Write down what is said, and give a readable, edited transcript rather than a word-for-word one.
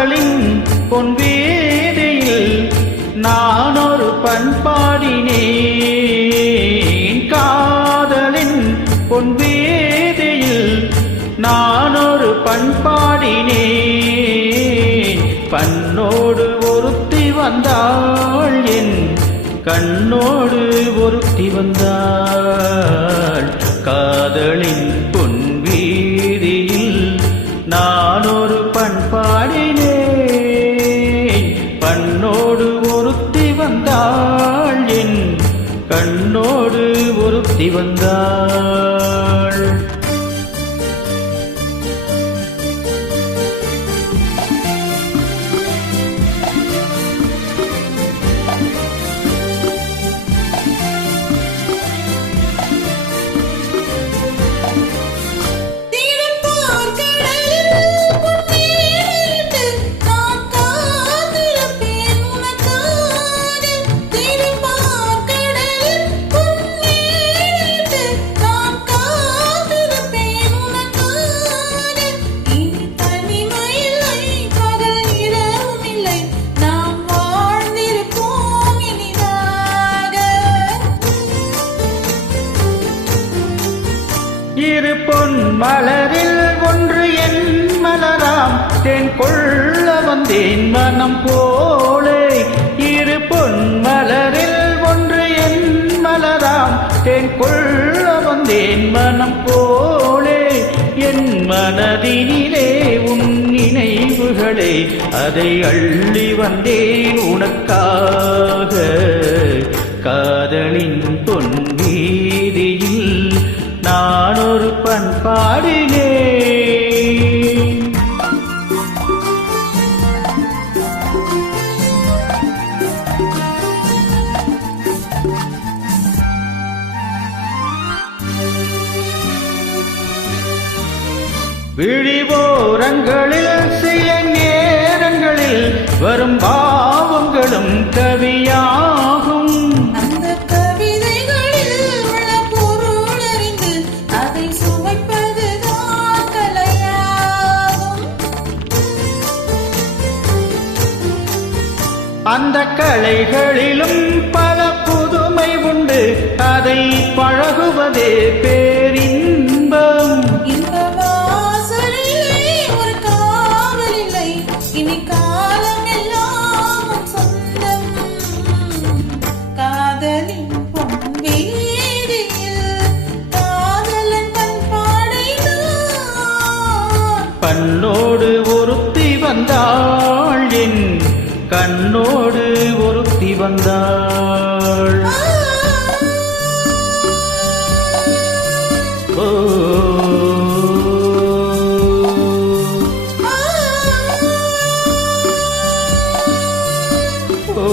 காதலின் பொன் வீதியில் நான் ஒரு பண்பாடினேன். காதலின் பொன் வீதியில் நான் ஒரு பண்பாடினேன். பண்ணோடு ஒருத்தி வந்தாள், என் கண்ணோடு ஒருத்தி வந்தாள். காதலின் பொன் வீதியில் நான் ஒரு பண்பாடினேன். பண்ணோடு ஒருத்தி வந்தாள், என் கண்ணோடு ஒருத்தி வந்தாள். இரு பொன் மலரில் ஒன்று என் மலராம், தேன் கொள்ள வந்தேன் மனம் போலே. இரு பொன் மலரில் ஒன்று என் மலராம், தேன் கொள்ள வந்தேன் மனம் போலே. என் மனதினிலே உன் நினைவுகளே, அதை அள்ளி வந்தேன் உனக்காக. காதலின் பொன் வீதியில் நான் ஒரு பண்பாடினேன். விழிவோரங்களில் சில நேரங்களில் வரும் பாவங்களும் கவியாகும். அந்த கலைகளிலும் பல புதுமை உண்டு, அதை பழகுவதே பேரின்பம். இந்த வாசலிலே ஒரு காவல் இல்லை, இனி காலம் எல்லாம் சொந்தம். காதலின் பொன் வீதியில் காதலன் பண்பாடைதான். பண்ணோடு ஒருத்தி வந்தாள், என் கண்ணோடு ஒருத்தி வந்தாள். ஓ ஓ